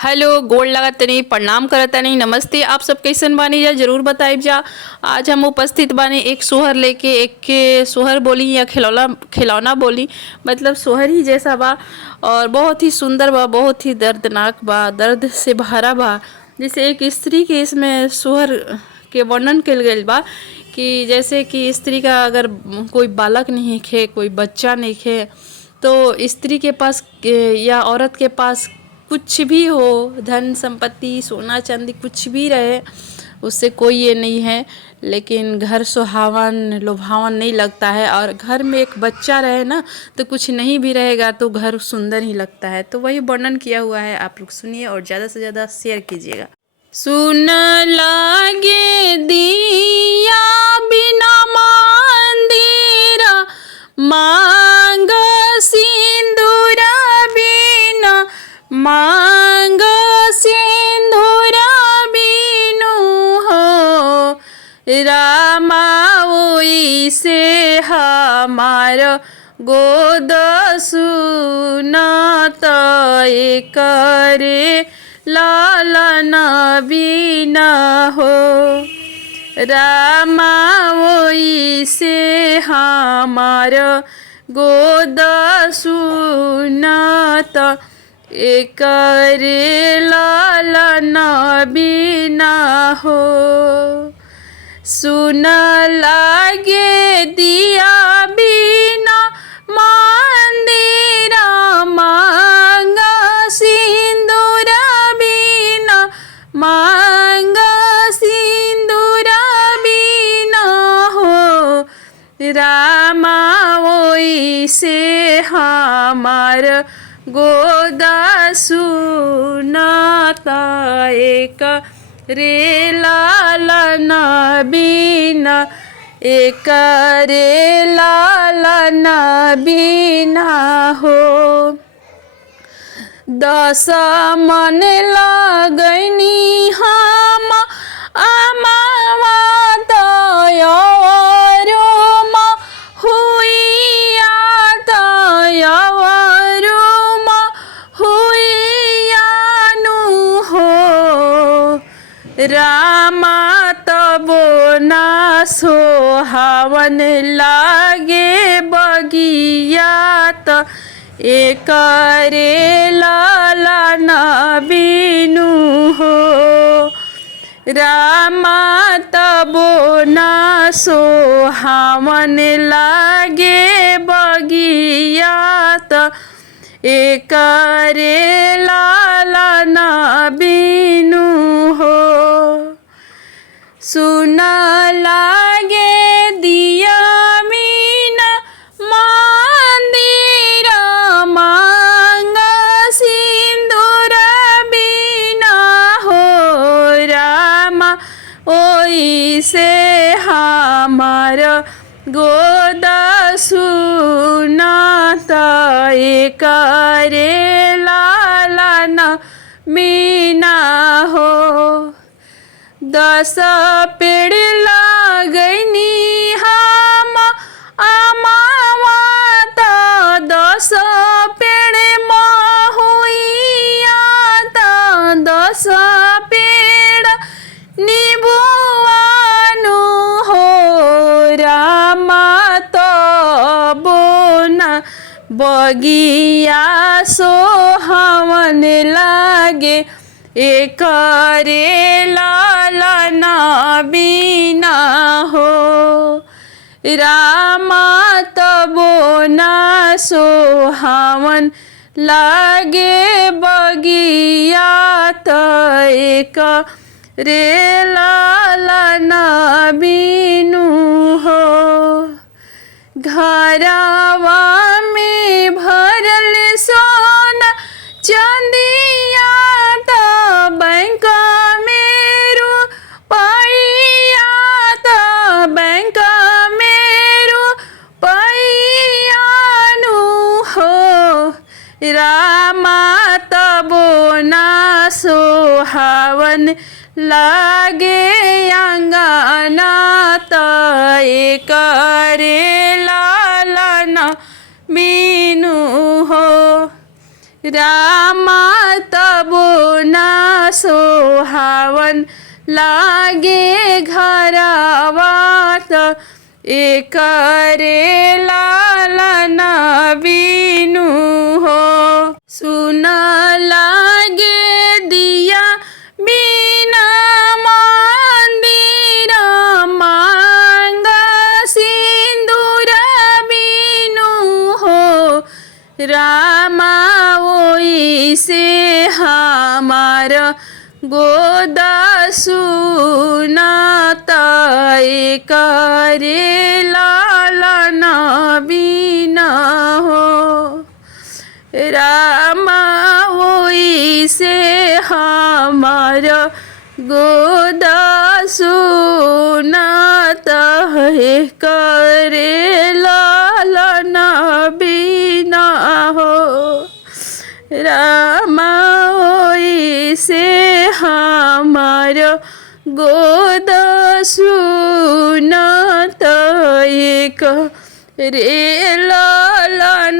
Hello, गोड़ लागत तनी, प्रणाम करत तनी, नमस्ते। आप सब कैसन बानी जा जरूर बताइब जा। आज हम उपस्थित बानी एक सोहर लेके। एक के सोहर बोली या खिलौना खिलौना बोली, मतलब सोहर ही जैसा बा और बहुत ही सुंदर बा, बहुत ही दर्दनाक बा, दर्द से भरा बा। जैसे एक स्त्री के इसमें सोहर के वर्णन कल गईल बा कि जैसे कि स्त्री का अगर कोई बालक नहीं खे, कोई बच्चा नहीं खे, तो स्त्री के पास या औरत के पास कुछ भी हो, धन संपत्ति सोना चांदी कुछ भी रहे, उससे कोई ये नहीं है, लेकिन घर सुहावन लुभावन नहीं लगता है। और घर में एक बच्चा रहे ना, तो कुछ नहीं भी रहेगा तो घर सुंदर ही लगता है। तो वही वर्णन किया हुआ है, आप लोग सुनिए और ज़्यादा से ज़्यादा शेयर कीजिएगा। सुन लागे दिया बिना मंदिरा, मांग सिंदूर बिना, मांग सिंदूर बिनु हो, रामा ओई से हमार गोद सुनत करे लालन बिना हो, रामा ओई से हमार गोद सुनत करे लालन बिना हो। सुन लागे दिया बिना मंदिरा, मांग सिंदूर बिना, मांग सिंदूर बिना हो, रामा ओई से हमार गोदा सुनता एक रे लालन बिना, एक रे लालन बिना हो। 10 मन लगनी हम अमावा तयरुम हुइया, तयरुम हुइयानु हो, रामा तबो ना सोहावन लागे बगिया, त एक रे लालन बिनु हो, रामा तबो ना सोहावन लागे बगिया, त एक रे लालन बिनु हो। सुन लागे दिया बिना मंदिरा, मांग सिंदूर बिना हो, रामा ओई से हमार गोद सुनता एक रे लालन बिना हो। 10 पेड़ लगनी हम अमावा त, 10 पेड़ महुइया त, 10 पेड़ निबुआनु हो, रामा तबो ना बगिया सोहावन लागे, एक रे लालन बिना हो, रामा तबो ना सोहावन लागे बगिया, त एक रे लालन बिनु हो। घरवा में भरल सोना चांदिया, त बैंक में रुपइया, त बैंक में रुपइया नु हो, रामा तबो ना सोहावन लागे अंगना, त एक रे लालन बिनु हो, रामा तबो ना सोहावन लागे घरवा त एकरे लालन बिनु हो। सुन लागे दिया बिना मंदिर मांग सिंदूर बिनु हो। रामा ओई से हमार गोद सुनत करे लालन बिना हो। रामा ओई से हमार गोद सुनत करे लालन बिना हो। रामा ओई से हमार गोद सुनत करे लालन